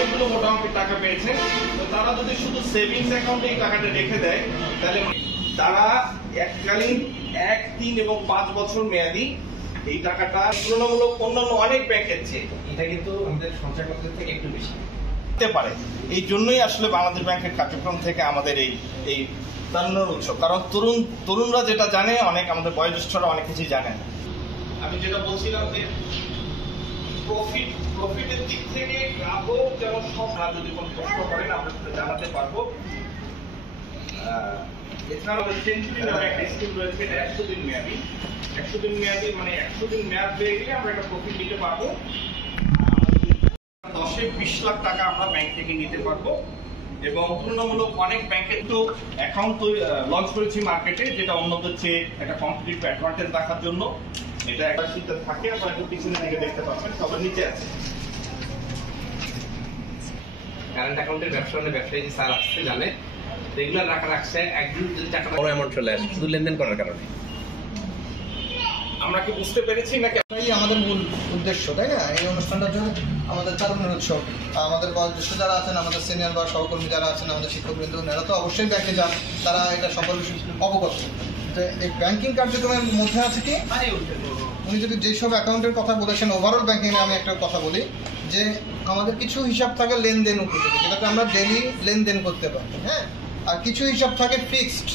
অনেকগুলো মোটামুটি টাকা পেয়েছেন। তো তারা যদি শুধু সেভিংস অ্যাকাউন্টে এই টাকাটা রেখে দেয়, তাহলে তারা এককালীন 1, 3 এবং 5 বছর মেয়াদি এই টাকাটা তুলনামূলক অন্যান্য অনেক ব্যাংকের চেয়ে এটা কিন্তু আমাদের সঞ্চয় পদ্ধতি থেকে একটু বেশি হতে পারে। এই জন্যই আসলে বাংলাদেশ ব্যাংকের কার্যক্রম থেকে আমাদের এই তারুণ্যের উৎসব। কারণ তরুণরা যেটা জানে, অনেক আমাদের বয়োজ্যেষ্ঠরা অনেক কিছু জানেন। আমি যেটা বলছিলাম যে প্রফিটের দিক থেকে গ্রাহক যেমন সব, যদি কোনো প্রশ্ন করেন আমরা সেটা জানাতে পারবো। এছাড়াও সেঞ্চুরি নামে একটা স্কিম রয়েছে, 100 দিন মেয়াদি। 100 দিন মেয়াদি মানে 100 দিন মেয়াদ হয়ে গেলে আমরা একটা প্রফিট নিতে পারবো। 10-20 লাখ টাকা আমরা ব্যাংক থেকে নিতে পারবো। এবং তুলনামূলক অনেক ব্যাংকের তো অ্যাকাউন্ট লঞ্চ করেছি মার্কেটে, যেটা অন্যদের চেয়ে একটা কম্পিটিটিভ অ্যাডভান্টেজ রাখার জন্য। এটা একটা শীতে থাকে, আপনারা একটু পিছনের দিকে দেখতে পাচ্ছেন, সবার নিচে আছে। কারেন্ট অ্যাকাউন্টের ব্যবসা মানে ব্যবসায়ী যে স্যার আসছে জানে, রেগুলার রাখা রাখছে, একদিন যদি টাকা বড় অ্যামাউন্ট চলে আসে শুধু লেনদেন করার কারণে। আমরা কি বুঝতে পেরেছি নাকি? আমাদের মূল উদ্দেশ্য, তাই না? এই অনুষ্ঠানটার জন্য আমাদের তারুণ্যের উৎসব। আমাদের বয়োজ্যেষ্ঠ যারা আছেন, আমাদের সিনিয়র বা সহকর্মী যারা আছেন, আমাদের শিক্ষকবৃন্দ, এরা তো অবশ্যই ব্যাংকে যান, তারা এটা সম্পর্কে অবগত। যে এই ব্যাংকিং কার্যক্রমের মধ্যে আছে কি, উনি যদি যেসব অ্যাকাউন্টের কথা বলেছেন, ওভারঅল ব্যাংকিং আমি একটা কথা বলি, যে আমাদের কিছু হিসাব থাকে লেনদেন উপযোগী, যেটাতে আমরা ডেইলি লেনদেন করতে পারি, হ্যাঁ। আর কিছু হিসাব থাকে ফিক্সড,